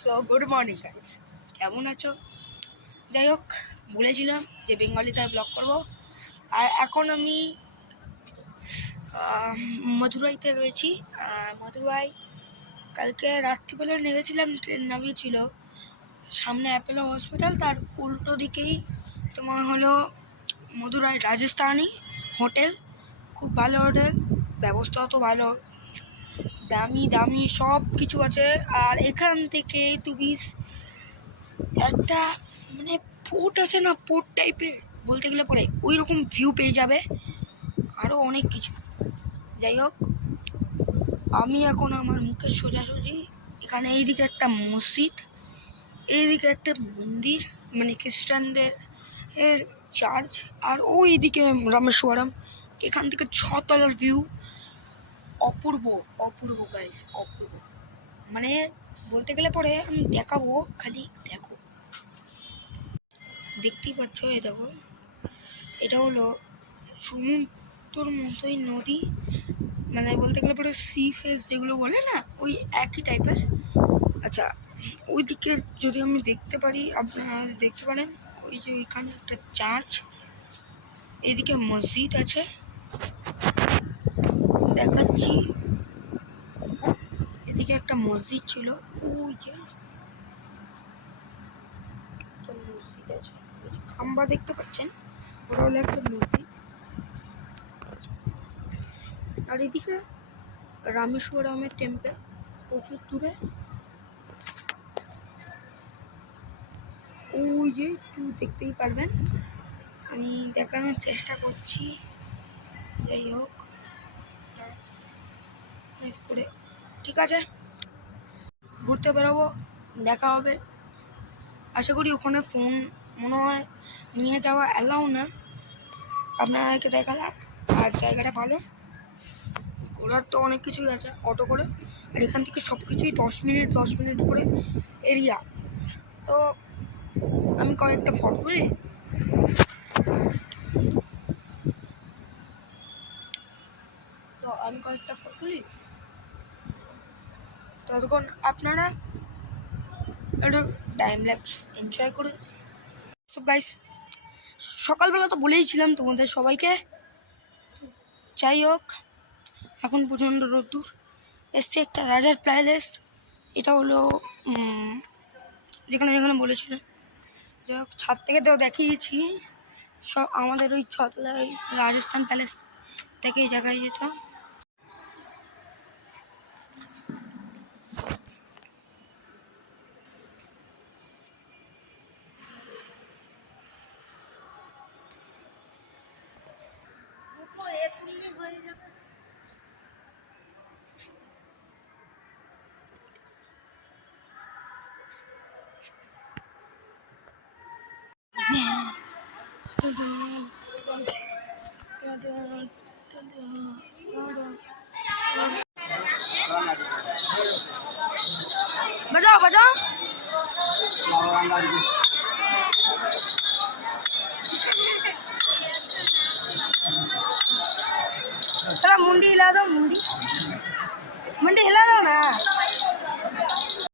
So good morning guys, কেমন আছো? যাই হোক, বলেছিলাম যে বেঙ্গলিতে ব্লগ করব। আর এখন আমি মধুরাইতে রয়েছি। মধুরাই কালকে রাত্রিবেলা নেমেছিলাম, ট্রেন নামিয়েছিল সামনে অ্যাপেলো হসপিটাল, তার উল্টো দিকেই তোমার হলো মধুরাই রাজস্থানি হোটেল। খুব ভালো হোটেল, ব্যবস্থাও তো ভালো, দামি দামি সব কিছু আছে। আর এখান থেকে তুমি একটা মানে পোর্ট আছে না, পোর্ট টাইপের বলতে গেলে পরে ওই রকম ভিউ পেয়ে যাবে, আরও অনেক কিছু। যাই হোক, আমি এখন আমার মুখের সোজাসুজি এখানে এইদিকে একটা মসজিদ, এইদিকে একটা মন্দির মানে খ্রিস্টানদের এর চার্চ, আর ওইদিকে রামেশ্বরম। এখান থেকে 6 তলার ভিউ, অপূর্ব অপূর্ব গাইস, অপূর্ব। মানে বলতে গেলে পরে আমি দেখাবো, খালি দেখো। দেখতেই পাচ্ছ, এই দেখো, এটা হলো সমুদ্রের মতোই নদী, মানে বলতে গেলে পরে সি ফেস যেগুলো বলে না, ওই একই টাইপের। আচ্ছা, ওই দিকে যদি আমি দেখতে পারি, আপনারা দেখতে পারেন ওই যে এখানে একটা চার্চ, এদিকে মসজিদ আছে, দেখাচ্ছি। এদিকে একটা মসজিদ ছিল, ওই যে একটা মসজিদ আছে, খাম্বা দেখতে পাচ্ছেন, ওটা হলো একটা মসজিদ। আর এদিকে রামেশ্বরমের টেম্পল প্রচুর দূরে, ওই যে একটু দেখতেই পারবেন, আমি দেখানোর চেষ্টা করছি। যাই হোক, মিস করে, ঠিক আছে, ঘুরতে বেরোবো, দেখা হবে। আশা করি ওখানে ফোন মনে হয় নিয়ে যাওয়া অ্যালাউ না, আপনাদেরকে দেখালাম। আর জায়গাটা ভালো, ঘোরার তো অনেক কিছুই আছে অটো করে, আর এখান থেকে সব কিছুই 10 মিনিট করে এরিয়া। তো আমি কয়েকটা ফটো তুলি, ততক্ষণ আপনারা একটু টাইম ল্যাপস এনজয় করুন। সব গাইস, সকালবেলা তো বলেইছিলাম তোমাদের সবাইকে। যাই হোক, এখন প্রচণ্ড রোদ্দুর, এসছে একটা রাজার প্যালেস, এটা হলো যেখানে যেখানে বলেছিলাম। যাই হোক, ছাদ থেকে তো দেখিয়েছি সব, আমাদের ওই ছতলায় রাজস্থান প্যালেস থেকে এই জায়গায় যেতাম।